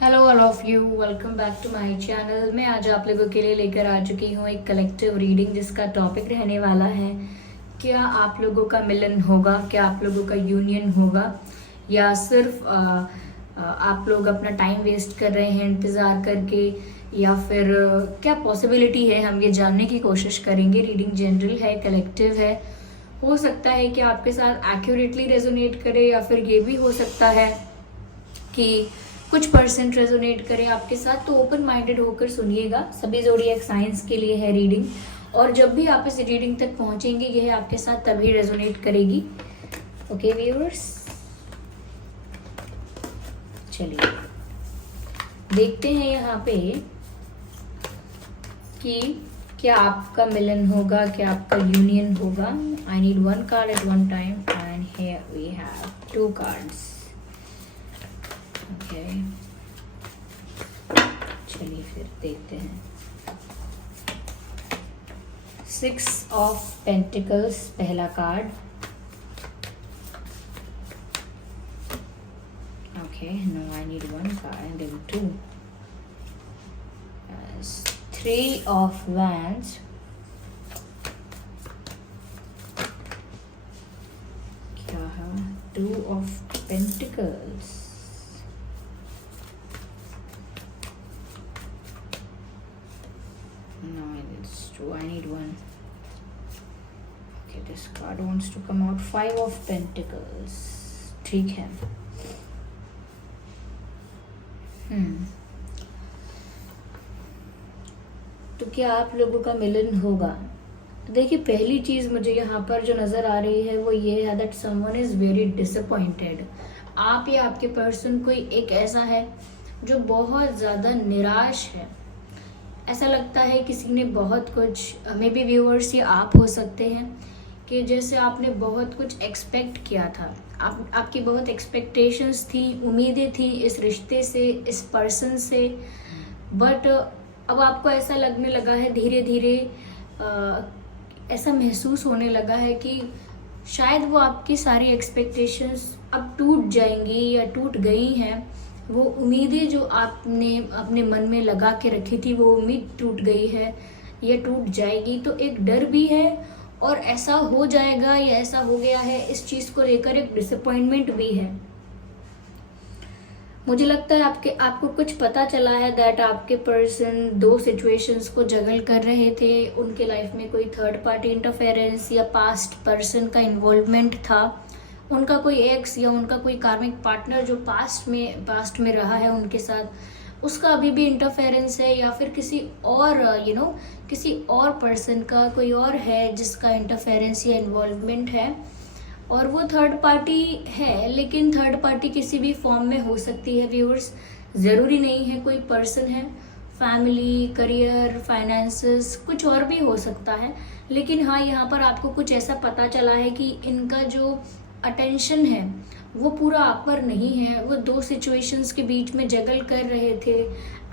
Hello all of you, welcome back to my channel. मैं आज आप लोगों के लिए लेकर आ चुकी हूँ एक कलेक्टिव रीडिंग जिसका टॉपिक रहने वाला है क्या आप लोगों का मिलन होगा, क्या आप लोगों का यूनियन होगा, या सिर्फ आप लोग अपना टाइम वेस्ट कर रहे हैं इंतज़ार करके, या फिर क्या पॉसिबिलिटी है। हम ये जानने की कोशिश करेंगे। रीडिंग जनरल है, कलेक्टिव है। हो सकता है कि आपके साथ एक्यूरेटली रेजोनेट करे, या फिर ये भी हो सकता है कि कुछ परसेंट रेजोनेट करें आपके साथ। तो ओपन माइंडेड होकर सुनिएगा। सभी ज़ोडिएक साइंस के लिए है रीडिंग, और जब भी आप इस रीडिंग तक पहुंचेंगे यह आपके साथ तभी रेजोनेट करेगी। ओके व्यूअर्स, चलिए देखते हैं यहाँ पे कि क्या आपका मिलन होगा, क्या आपका यूनियन होगा। I need one card at one time and here we have two cards. Okay, चलिए फिर देखते हैं। 6 ऑफ पेंटिकल्स पहला कार्ड। Okay, no I need one card and then 2। 3 of wands। क्या है? 2 of pentacles. No, it's true. I need one. Okay, this card wants to come out. 5 of Pentacles. ठीक है। तो क्या आप लोगों का मिलन होगा? देखिए, पहली चीज मुझे यहाँ पर जो नजर आ रही है वो ये है that someone is very disappointed. आप या आपके पर्सन कोई एक ऐसा है जो बहुत ज्यादा निराश है। ऐसा लगता है किसी ने बहुत कुछ, मे बी व्यूअर्स ये आप हो सकते हैं, कि जैसे आपने बहुत कुछ एक्सपेक्ट किया था। आपकी बहुत एक्सपेक्टेशंस थी, उम्मीदें थी इस रिश्ते से, इस पर्सन से, बट अब आपको ऐसा लगने लगा है धीरे धीरे, ऐसा महसूस होने लगा है कि शायद वो आपकी सारी एक्सपेक्टेशंस अब टूट जाएंगी या टूट गई हैं। वो उम्मीदें जो आपने अपने मन में लगा के रखी थी वो उम्मीद टूट गई है या टूट जाएगी। तो एक डर भी है, और ऐसा हो जाएगा या ऐसा हो गया है इस चीज़ को लेकर एक डिसअपॉइंटमेंट भी है। मुझे लगता है आपको कुछ पता चला है दैट आपके पर्सन 2 सिचुएशंस को जगल कर रहे थे। उनके लाइफ में कोई थर्ड पार्टी इंटरफेरेंस या पास्ट पर्सन का इन्वॉल्वमेंट था। उनका कोई एक्स या उनका कोई कार्मिक पार्टनर जो पास्ट में रहा है उनके साथ, उसका अभी भी इंटरफेरेंस है, या फिर किसी और किसी और पर्सन का कोई और है जिसका इंटरफेरेंस या इन्वॉल्वमेंट है। और वो थर्ड पार्टी है, लेकिन थर्ड पार्टी किसी भी फॉर्म में हो सकती है व्यूअर्स। ज़रूरी नहीं है कोई पर्सन है। फैमिली, करियर, फाइनेंसेस, कुछ और भी हो सकता है। लेकिन हाँ, यहाँ पर आपको कुछ ऐसा पता चला है कि इनका जो अटेंशन है वो पूरा आप पर नहीं है। वो 2 सिचुएशंस के बीच में जगल कर रहे थे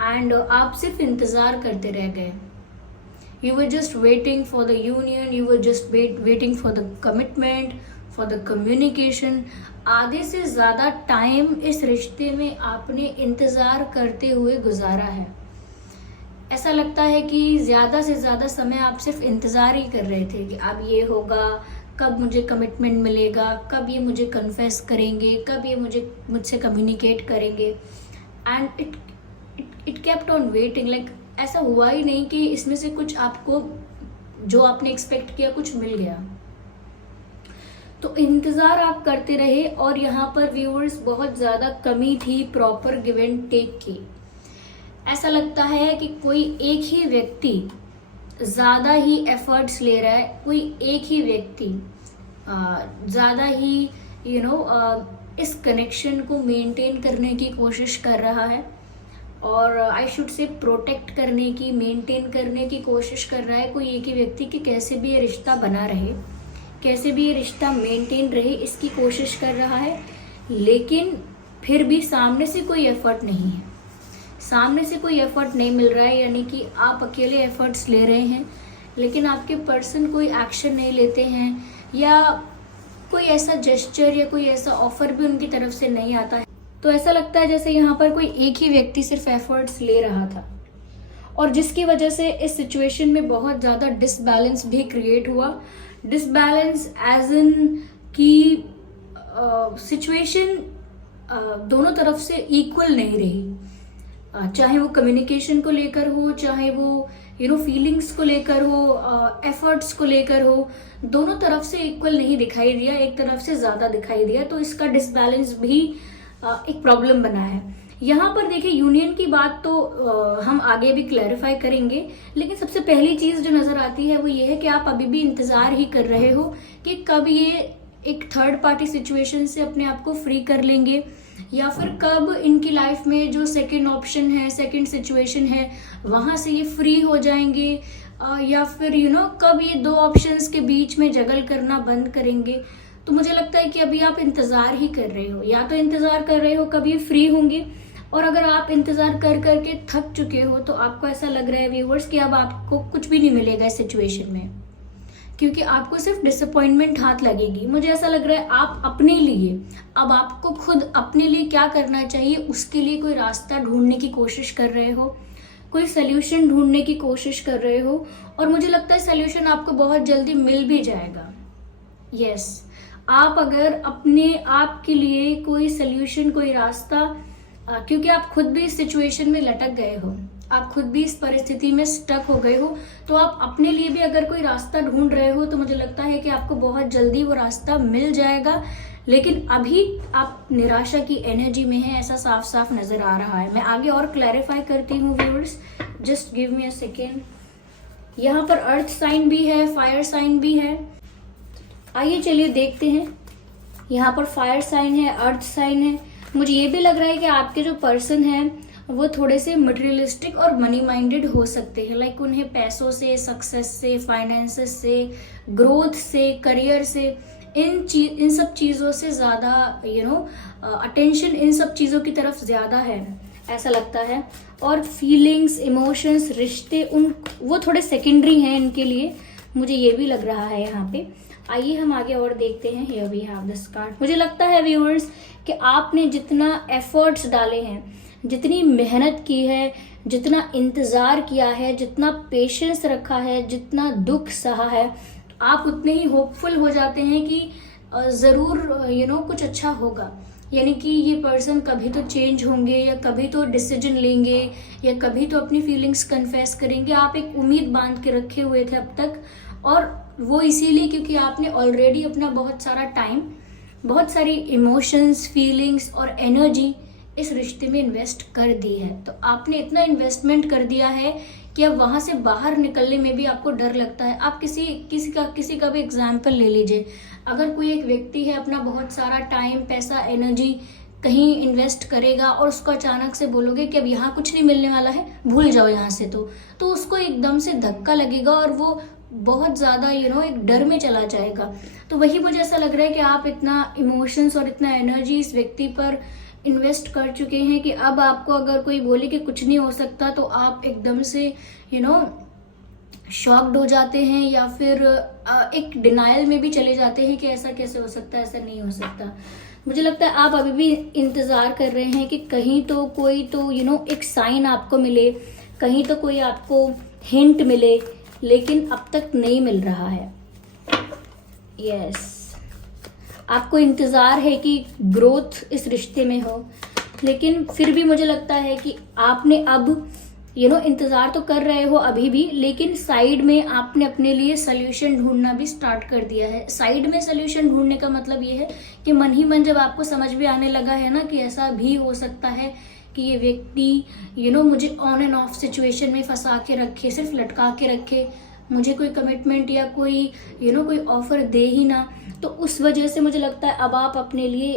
एंड आप सिर्फ इंतज़ार करते रह गए। You were just waiting for the union, you were just waiting for the commitment, for the communication. आधे से ज़्यादा टाइम इस रिश्ते में आपने इंतज़ार करते हुए गुजारा है। ऐसा लगता है कि ज़्यादा से ज़्यादा समय आप सिर्फ इंतज़ार ही कर रहे थे कि अब ये होगा, कब मुझे कमिटमेंट मिलेगा, कब ये मुझे कन्फेस करेंगे, कब ये मुझसे कम्युनिकेट करेंगे। And it kept on waiting. Like ऐसा हुआ ही नहीं कि इसमें से कुछ आपको जो आपने एक्सपेक्ट किया कुछ मिल गया। तो इंतज़ार आप करते रहे, और यहाँ पर व्यूअर्स बहुत ज़्यादा कमी थी प्रॉपर गिव एंड टेक की। ऐसा लगता है कि कोई एक ही व्यक्ति ज़्यादा ही एफर्ट्स ले रहा है, कोई एक ही व्यक्ति ज़्यादा ही इस कनेक्शन को मेंटेन करने की कोशिश कर रहा है, और आई शुड से प्रोटेक्ट करने की, मेंटेन करने की कोशिश कर रहा है कोई एक ही व्यक्ति कि कैसे भी ये रिश्ता बना रहे, कैसे भी ये रिश्ता मेंटेन रहे, इसकी कोशिश कर रहा है। लेकिन फिर भी सामने से कोई एफर्ट नहीं है, सामने से कोई एफर्ट नहीं मिल रहा है। यानी कि आप अकेले एफर्ट्स ले रहे हैं, लेकिन आपके पर्सन कोई एक्शन नहीं लेते हैं, या कोई ऐसा जेस्चर या कोई ऐसा ऑफर भी उनकी तरफ से नहीं आता है। तो ऐसा लगता है जैसे यहाँ पर कोई एक ही व्यक्ति सिर्फ एफर्ट्स ले रहा था, और जिसकी वजह से इस सिचुएशन में बहुत ज़्यादा डिसबैलेंस भी क्रिएट हुआ। डिसबैलेंस एज इन कि सिचुएशन दोनों तरफ से इक्वल नहीं रही, चाहे वो कम्युनिकेशन को लेकर हो, चाहे वो फीलिंग्स को लेकर हो, एफर्ट्स को लेकर हो, दोनों तरफ से इक्वल नहीं दिखाई दिया, एक तरफ से ज़्यादा दिखाई दिया। तो इसका डिसबैलेंस भी एक प्रॉब्लम बना है। यहाँ पर देखिए यूनियन की बात तो हम आगे भी क्लैरिफाई करेंगे, लेकिन सबसे पहली चीज़ जो नज़र आती है वो ये है कि आप अभी भी इंतज़ार ही कर रहे हो कि कब ये एक थर्ड पार्टी सिचुएशन से अपने आप को फ्री कर लेंगे, या फिर कब इनकी लाइफ में जो सेकंड ऑप्शन है, सेकंड सिचुएशन है, वहाँ से ये फ्री हो जाएंगे, या फिर कब ये दो ऑप्शंस के बीच में जगल करना बंद करेंगे। तो मुझे लगता है कि अभी आप इंतज़ार ही कर रहे हो, या तो इंतज़ार कर रहे हो कब ये फ्री होंगे, और अगर आप इंतज़ार कर करके थक चुके हो तो आपको ऐसा लग रहा है व्यूअर्स कि अब आपको कुछ भी नहीं मिलेगा इस सिचुएशन में, क्योंकि आपको सिर्फ डिसअपॉइंटमेंट हाथ लगेगी। मुझे ऐसा लग रहा है आप अपने लिए, अब आपको खुद अपने लिए क्या करना चाहिए उसके लिए कोई रास्ता ढूंढने की कोशिश कर रहे हो, कोई सोल्यूशन ढूंढने की कोशिश कर रहे हो, और मुझे लगता है सोल्यूशन आपको बहुत जल्दी मिल भी जाएगा। यस, आप अगर अपने आप के लिए कोई सोल्यूशन, कोई रास्ता, क्योंकि आप खुद भी इस सिचुएशन में लटक गए हो, आप खुद भी इस परिस्थिति में स्टक हो गए हो, तो आप अपने लिए भी अगर कोई रास्ता ढूंढ रहे हो तो मुझे लगता है कि आपको बहुत जल्दी वो रास्ता मिल जाएगा। लेकिन अभी आप निराशा की एनर्जी में हैं, ऐसा साफ साफ नजर आ रहा है। मैं आगे और क्लैरिफाई करती हूँ viewers, just give me a second. यहाँ पर अर्थ साइन भी है, फायर साइन भी है। आइए चलिए देखते हैं। यहाँ पर फायर साइन है, अर्थ साइन है। मुझे ये भी लग रहा है कि आपके जो पर्सन है वो थोड़े से मटेरियलिस्टिक और मनी माइंडेड हो सकते हैं। लाइक उन्हें पैसों से, सक्सेस से, फाइनेंसेस से, ग्रोथ से, करियर से, इन सब चीज़ों से ज़्यादा अटेंशन इन सब चीज़ों की तरफ ज़्यादा है ऐसा लगता है। और फीलिंग्स, इमोशंस, रिश्ते वो थोड़े सेकेंडरी हैं इनके लिए, मुझे ये भी लग रहा है यहाँ पे। आइए हम आगे और देखते हैं। Here we have this card. मुझे लगता है व्यूअर्स कि आपने जितना एफर्ट्स डाले हैं, जितनी मेहनत की है, जितना इंतज़ार किया है, जितना पेशेंस रखा है, जितना दुख सहा है, आप उतने ही होपफुल हो जाते हैं कि ज़रूर कुछ अच्छा होगा। यानी कि ये पर्सन कभी तो चेंज होंगे, या कभी तो डिसीजन लेंगे, या कभी तो अपनी फीलिंग्स कन्फेस करेंगे। आप एक उम्मीद बांध के रखे हुए थे अब तक, और वो इसीलिए क्योंकि आपने ऑलरेडी अपना बहुत सारा टाइम, बहुत सारी इमोशंस, फीलिंग्स और एनर्जी इस रिश्ते में इन्वेस्ट कर दी है। तो आपने इतना इन्वेस्टमेंट कर दिया है कि अब वहाँ से बाहर निकलने में भी आपको डर लगता है। आप किसी का भी एग्जाम्पल ले लीजिए। अगर कोई एक व्यक्ति है, अपना बहुत सारा टाइम, पैसा, एनर्जी कहीं इन्वेस्ट करेगा, और उसको अचानक से बोलोगे कि अब यहाँ कुछ नहीं मिलने वाला है, भूल जाओ यहाँ से, तो उसको एकदम से धक्का लगेगा और वो बहुत ज़्यादा एक डर में चला जाएगा। तो वही मुझे ऐसा लग रहा है कि आप इतना इमोशंस और इतना एनर्जी इस व्यक्ति पर इन्वेस्ट कर चुके हैं कि अब आपको अगर कोई बोले कि कुछ नहीं हो सकता तो आप एकदम से शॉक्ड हो जाते हैं, या फिर एक डिनायल में भी चले जाते हैं कि ऐसा कैसे हो सकता है, ऐसा नहीं हो सकता। मुझे लगता है आप अभी भी इंतज़ार कर रहे हैं कि कहीं तो कोई तो एक साइन आपको मिले, कहीं तो कोई आपको हिंट मिले, लेकिन अब तक नहीं मिल रहा है। यस, आपको इंतज़ार है कि ग्रोथ इस रिश्ते में हो, लेकिन फिर भी मुझे लगता है कि आपने अब इंतज़ार तो कर रहे हो अभी भी, लेकिन साइड में आपने अपने लिए सोल्यूशन ढूंढना भी स्टार्ट कर दिया है। साइड में सोल्यूशन ढूंढने का मतलब ये है कि मन ही मन जब आपको समझ भी आने लगा है ना कि ऐसा भी हो सकता है कि ये व्यक्ति मुझे ऑन एंड ऑफ सिचुएशन में फंसा के रखे, सिर्फ लटका के रखे, मुझे कोई कमिटमेंट या कोई कोई ऑफर दे ही ना, तो उस वजह से मुझे लगता है अब आप अपने लिए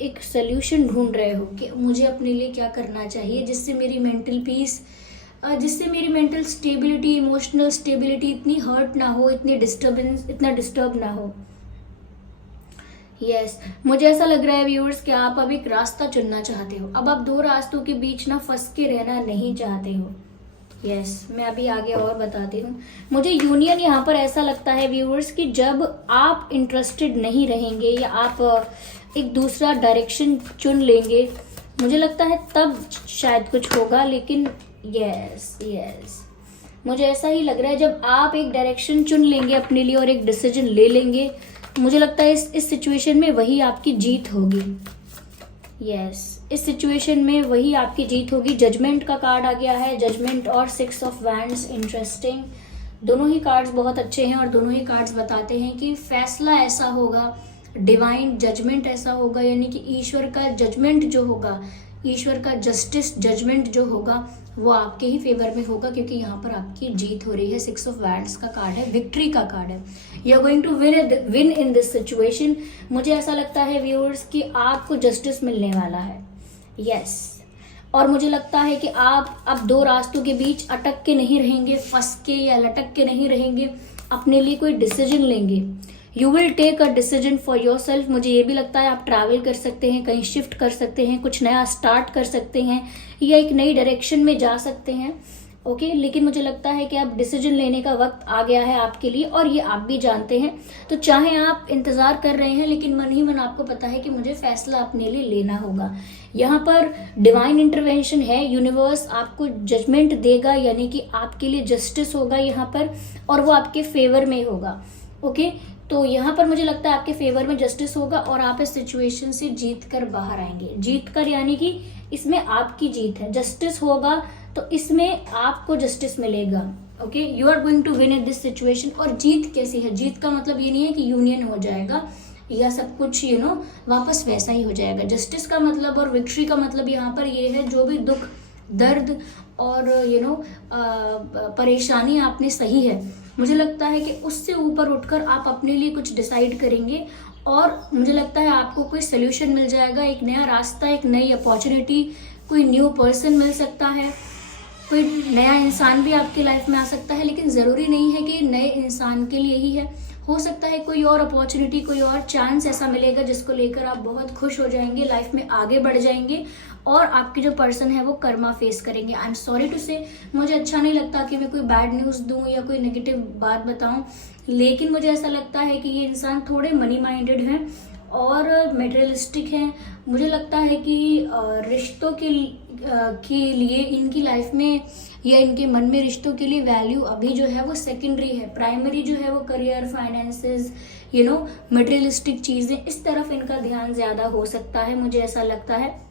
एक सोल्यूशन ढूंढ रहे हो कि मुझे अपने लिए क्या करना चाहिए जिससे मेरी मेंटल पीस, जिससे मेरी मेंटल स्टेबिलिटी, इमोशनल स्टेबिलिटी इतनी हर्ट ना हो, इतना डिस्टर्ब ना हो। यस, मुझे ऐसा लग रहा है व्यूअर्स कि आप अब एक रास्ता चुनना चाहते हो। अब आप दो रास्तों के बीच ना फंस के रहना नहीं चाहते हो। यस, मैं अभी आगे और बताती हूँ। मुझे यूनियन यहाँ पर ऐसा लगता है व्यूअर्स कि जब आप इंटरेस्टेड नहीं रहेंगे या आप एक दूसरा डायरेक्शन चुन लेंगे, मुझे लगता है तब शायद कुछ होगा, लेकिन यस मुझे ऐसा ही लग रहा है जब आप एक डायरेक्शन चुन लेंगे अपने लिए और एक डिसीजन ले लेंगे, मुझे लगता है इस सिचुएशन में वही आपकी जीत होगी। इस सिचुएशन में वही आपकी जीत होगी। जजमेंट का कार्ड आ गया है, जजमेंट और 6 ऑफ वैंड्स। इंटरेस्टिंग, दोनों ही कार्ड्स बहुत अच्छे हैं और दोनों ही कार्ड्स बताते हैं कि फैसला ऐसा होगा, डिवाइन जजमेंट ऐसा होगा, यानी कि ईश्वर का जजमेंट जो होगा, ईश्वर का जस्टिस जजमेंट जो होगा वो आपके ही फेवर में होगा, क्योंकि यहाँ पर आपकी जीत हो रही है। 6 ऑफ वैंड्स का कार्ड है, विक्ट्री का कार्ड है। You are going to win in this situation. मुझे ऐसा लगता है व्यूअर्स कि आपको जस्टिस मिलने वाला है। और मुझे लगता है कि आप अब 2 रास्तों के बीच अटक के नहीं रहेंगे, फंस के या लटक के नहीं रहेंगे, अपने लिए कोई डिसीजन लेंगे। You will take a decision for your self. मुझे ये भी लगता है आप ट्रैवल कर सकते हैं, कहीं शिफ्ट कर सकते हैं, कुछ नया स्टार्ट कर सकते हैं या एक नई डायरेक्शन में जा सकते हैं। ओके, लेकिन मुझे लगता है कि अब डिसीजन लेने का वक्त आ गया है आपके लिए, और ये आप भी जानते हैं। तो चाहे आप इंतजार कर रहे हैं, लेकिन मन ही मन आपको पता है कि मुझे फैसला अपने लिए लेना होगा। यहाँ पर डिवाइन इंटरवेंशन है, यूनिवर्स आपको जजमेंट देगा, यानी कि आपके लिए जस्टिस होगा यहाँ पर, और वो आपके फेवर में होगा। ओके, तो यहाँ पर मुझे लगता है आपके फेवर में जस्टिस होगा और आप इस सिचुएशन से जीत कर बाहर आएंगे। जीत कर यानी कि इसमें आपकी जीत है, जस्टिस होगा तो इसमें आपको जस्टिस मिलेगा। Okay, you are going to win in this situation. और जीत कैसी है? जीत का मतलब ये नहीं है कि यूनियन हो जाएगा या सब कुछ वापस वैसा ही हो जाएगा। जस्टिस का मतलब और विक्ट्री का मतलब यहाँ पर ये है, जो भी दुख दर्द और परेशानी आपने सही है, मुझे लगता है कि उससे ऊपर उठकर आप अपने लिए कुछ डिसाइड करेंगे और मुझे लगता है आपको कोई सोल्यूशन मिल जाएगा, एक नया रास्ता, एक नई अपॉर्चुनिटी, कोई न्यू पर्सन मिल सकता है, कोई नया इंसान भी आपकी लाइफ में आ सकता है। लेकिन ज़रूरी नहीं है कि नए इंसान के लिए ही है, हो सकता है कोई और अपॉर्चुनिटी, कोई और चांस ऐसा मिलेगा जिसको लेकर आप बहुत खुश हो जाएंगे, लाइफ में आगे बढ़ जाएंगे और आपके जो पर्सन है वो कर्मा फेस करेंगे। आई एम सॉरी टू से, मुझे अच्छा नहीं लगता कि मैं कोई बैड न्यूज़ दूं या कोई नेगेटिव बात बताऊं, लेकिन मुझे ऐसा लगता है कि ये इंसान थोड़े मनी माइंडेड हैं और मेटेरियलिस्टिक हैं। मुझे लगता है कि रिश्तों के लिए इनकी लाइफ में या इनके मन में रिश्तों के लिए वैल्यू अभी जो है वो सेकेंडरी है। प्राइमरी जो है वो करियर, फाइनेंसेस, मटेरियलिस्टिक चीज़ें, इस तरफ इनका ध्यान ज़्यादा हो सकता है, मुझे ऐसा लगता है।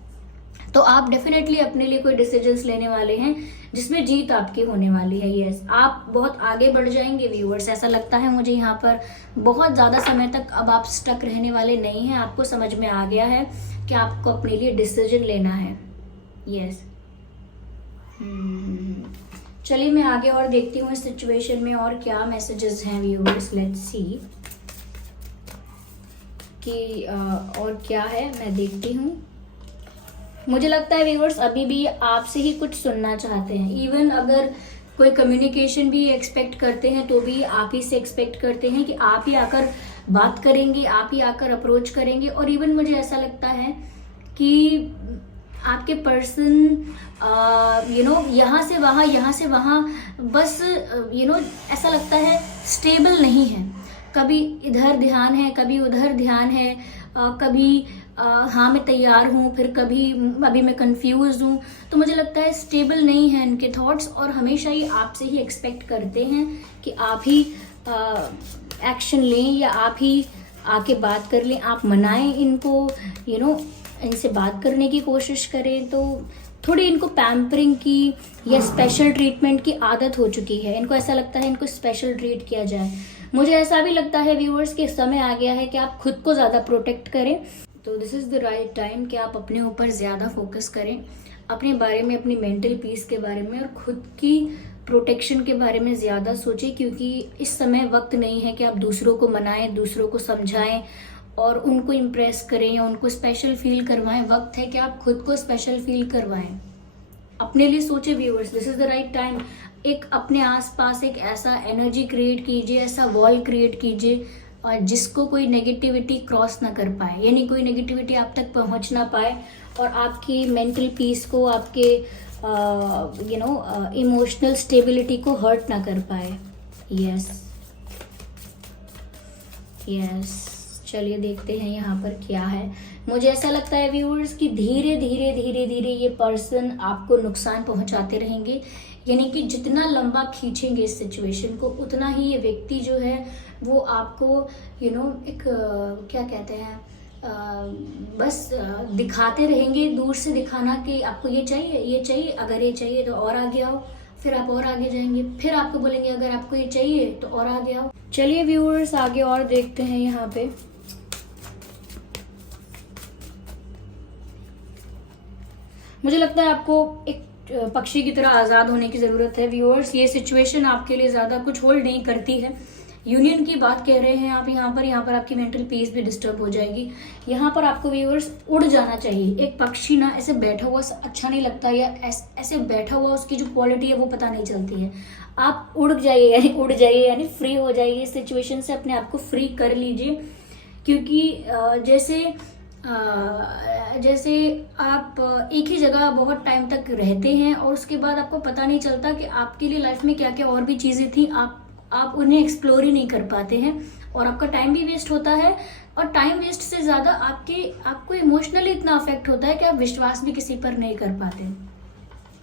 तो आप डेफिनेटली अपने लिए कोई डिसीजंस लेने वाले हैं जिसमें जीत आपकी होने वाली है। यस, आप बहुत आगे बढ़ जाएंगे व्यूअर्स, ऐसा लगता है मुझे। यहाँ पर बहुत ज़्यादा समय तक अब आप स्टक रहने वाले नहीं हैं, आपको समझ में आ गया है कि आपको अपने लिए डिसीजन लेना है। यस, चलिए मैं आगे और देखती हूँ इस सिचुएशन में और क्या मैसेजेस हैं व्यूअर्स। लेट्स सी कि और क्या है, मैं देखती हूँ। मुझे लगता है व्यूअर्स अभी भी आपसे ही कुछ सुनना चाहते हैं। इवन अगर कोई कम्युनिकेशन भी एक्सपेक्ट करते हैं तो भी आप ही से एक्सपेक्ट करते हैं कि आप ही आकर बात करेंगे, आप ही आकर अप्रोच करेंगे। और इवन मुझे ऐसा लगता है कि आपके पर्सन यहाँ से वहाँ बस ऐसा लगता है स्टेबल नहीं है। कभी इधर ध्यान है, कभी उधर ध्यान है, कभी हाँ मैं तैयार हूँ, फिर कभी अभी मैं कंफ्यूज हूँ। तो मुझे लगता है स्टेबल नहीं है इनके थॉट्स और हमेशा ही आपसे ही एक्सपेक्ट करते हैं कि आप ही एक्शन लें या आप ही आके बात कर लें, आप मनाएं इनको, इनसे बात करने की कोशिश करें। तो थोड़ी इनको पैम्परिंग की या स्पेशल ट्रीटमेंट की आदत हो चुकी है। इनको ऐसा लगता है इनको स्पेशल ट्रीट किया जाए। मुझे ऐसा भी लगता है व्यूअर्स कि समय आ गया है कि आप खुद को ज़्यादा प्रोटेक्ट करें। तो this is the right time कि आप अपने ऊपर ज़्यादा फोकस करें, अपने बारे में, अपनी मेंटल पीस के बारे में और खुद की प्रोटेक्शन के बारे में ज़्यादा सोचें, क्योंकि इस समय वक्त नहीं है कि आप दूसरों को मनाएं, दूसरों को समझाएं और उनको इम्प्रेस करें या उनको स्पेशल फील करवाएं। वक्त है कि आप खुद को स्पेशल फील करवाएं, अपने लिए सोचें viewers. This is the right time. एक अपने आसपास एक ऐसा एनर्जी क्रिएट कीजिए, ऐसा वॉल क्रिएट कीजिए और जिसको कोई नेगेटिविटी क्रॉस ना कर पाए, यानी कोई नेगेटिविटी आप तक पहुंच ना पाए और आपकी मेंटल पीस को, आपके इमोशनल स्टेबिलिटी को हर्ट ना कर पाए। यस, चलिए देखते हैं यहाँ पर क्या है। मुझे ऐसा लगता है व्यूअर्स कि धीरे धीरे धीरे धीरे ये पर्सन आपको नुकसान पहुंचाते रहेंगे, यानी कि जितना लंबा खींचेंगे इस सिचुएशन को उतना ही ये व्यक्ति जो है वो आपको एक क्या कहते हैं बस दिखाते रहेंगे, दूर से दिखाना कि आपको ये चाहिए, अगर ये चाहिए तो और आगे आओ, फिर आप और आगे जाएंगे, फिर आपको बोलेंगे अगर आपको ये चाहिए तो और आगे आओ। चलिए व्यूअर्स आगे और देखते हैं यहाँ पे। मुझे लगता है आपको एक पक्षी की तरह आज़ाद होने की ज़रूरत है व्यूअर्स। ये सिचुएशन आपके लिए ज़्यादा कुछ होल्ड नहीं करती है। यूनियन की बात कह रहे हैं आप यहाँ पर आपकी मेंटल पीस भी डिस्टर्ब हो जाएगी। यहाँ पर आपको व्यूअर्स उड़ जाना चाहिए। एक पक्षी ना ऐसे बैठा हुआ अच्छा नहीं लगता, या ऐसे बैठा हुआ उसकी जो क्वालिटी है वो पता नहीं चलती है। आप उड़ जाइए यानी फ्री हो जाइए इस सिचुएशन से, अपने आप को फ्री कर लीजिए। क्योंकि जैसे आप एक ही जगह बहुत टाइम तक रहते हैं और उसके बाद आपको पता नहीं चलता कि आपके लिए लाइफ में क्या क्या और भी चीज़ें थी, आप उन्हें एक्सप्लोर ही नहीं कर पाते हैं और आपका टाइम भी वेस्ट होता है। और टाइम वेस्ट से ज़्यादा आपको इमोशनली इतना अफेक्ट होता है कि आप विश्वास भी किसी पर नहीं कर पाते।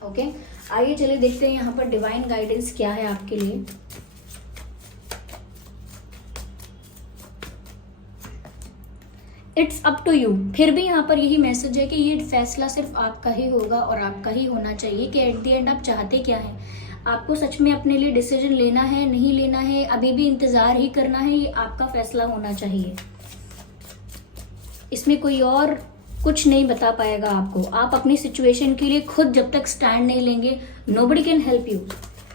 ओके, आइए चलिए देखते हैं यहाँ पर डिवाइन गाइडेंस क्या है आपके लिए। It's up to you. फिर भी यहाँ पर यही मैसेज है कि ये फैसला सिर्फ आपका ही होगा और आपका ही होना चाहिए कि एट द एंड आप चाहते क्या हैं। आपको सच में अपने लिए डिसीजन लेना है, नहीं लेना है, अभी भी इंतजार ही करना है, ये आपका फैसला होना चाहिए। इसमें कोई और कुछ नहीं बता पाएगा आपको। आप अपनी सिचुएशन के लिए खुद जब तक स्टैंड नहीं लेंगे, nobody can help you.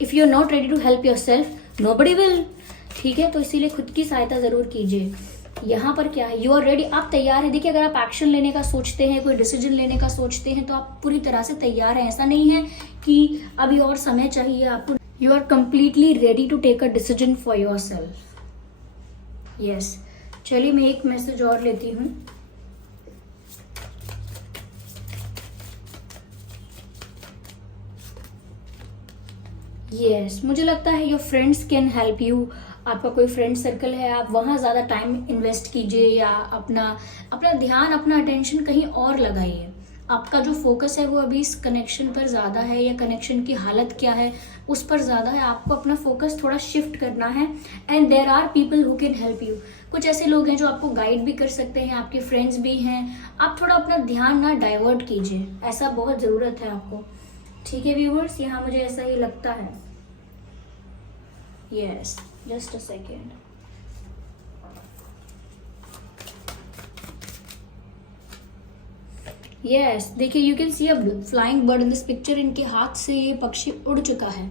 If you are not ready to help yourself, nobody will. ठीक है, तो इसीलिए खुद की सहायता जरूर कीजिए। यहाँ पर क्या है, यू आर रेडी, आप तैयार है। देखिए, अगर आप एक्शन लेने का सोचते हैं, कोई डिसीजन लेने का सोचते हैं, तो आप पूरी तरह से तैयार हैं। ऐसा नहीं है कि अभी और समय चाहिए आपको। You are completely ready to take a decision for your self. Yes, चलिए मैं एक मैसेज और लेती हूँ। यस, मुझे लगता है your friends can help you. आपका कोई फ्रेंड सर्कल है, आप वहाँ ज़्यादा टाइम इन्वेस्ट कीजिए या अपना ध्यान, अपना अटेंशन कहीं और लगाइए। आपका जो फोकस है वो अभी इस कनेक्शन पर ज़्यादा है, या कनेक्शन की हालत क्या है उस पर ज़्यादा है। आपको अपना फोकस थोड़ा शिफ्ट करना है। And there are people who can help you. कुछ ऐसे लोग हैं जो आपको गाइड भी कर सकते हैं, आपके फ्रेंड्स भी हैं। आप थोड़ा अपना ध्यान ना डाइवर्ट कीजिए, ऐसा बहुत ज़रूरत है आपको। ठीक है व्यूअर्स, यहाँ मुझे ऐसा ही लगता है। Yes, just a second. Yes, देखिए, you can see a flying bird in this picture. इनके हाथ से ये पक्षी उड़ चुका है।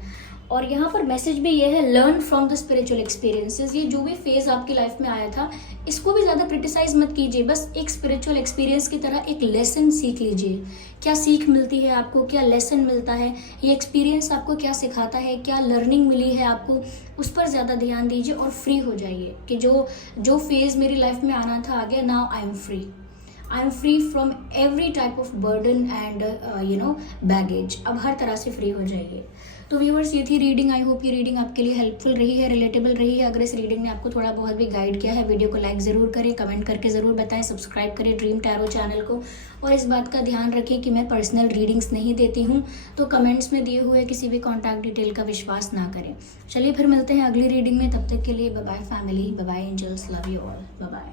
और यहाँ पर मैसेज भी ये है, learn from the spiritual experiences. ये जो भी फेज आपकी लाइफ में आया था, इसको भी ज़्यादा क्रिटिसाइज मत कीजिए। बस एक स्पिरिचुअल एक्सपीरियंस की तरह एक लेसन सीख लीजिए। क्या सीख मिलती है आपको, क्या लेसन मिलता है, ये एक्सपीरियंस आपको क्या सिखाता है, क्या लर्निंग मिली है आपको, उस पर ज़्यादा ध्यान दीजिए और फ्री हो जाइए कि जो फेज़ मेरी लाइफ में आना था आ गया। Now I am free from every type of burden and baggage. अब हर तरह से फ्री हो जाइए। तो व्यूअर्स, ये थी रीडिंग। आई होप ये रीडिंग आपके लिए हेल्पफुल रही है, रिलेटेबल रही है। अगर इस रीडिंग ने आपको थोड़ा बहुत भी गाइड किया है, वीडियो को लाइक ज़रूर करें, कमेंट करके ज़रूर बताएं, सब्सक्राइब करें ड्रीम टैरो चैनल को। और इस बात का ध्यान रखें कि मैं पर्सनल रीडिंग्स नहीं देती हूँ, तो कमेंट्स में दिए हुए किसी भी कॉन्टैक्ट डिटेल का विश्वास ना करें। चलिए फिर मिलते हैं अगली रीडिंग में, तब तक के लिए bye bye family, bye bye angels, love you all, bye bye.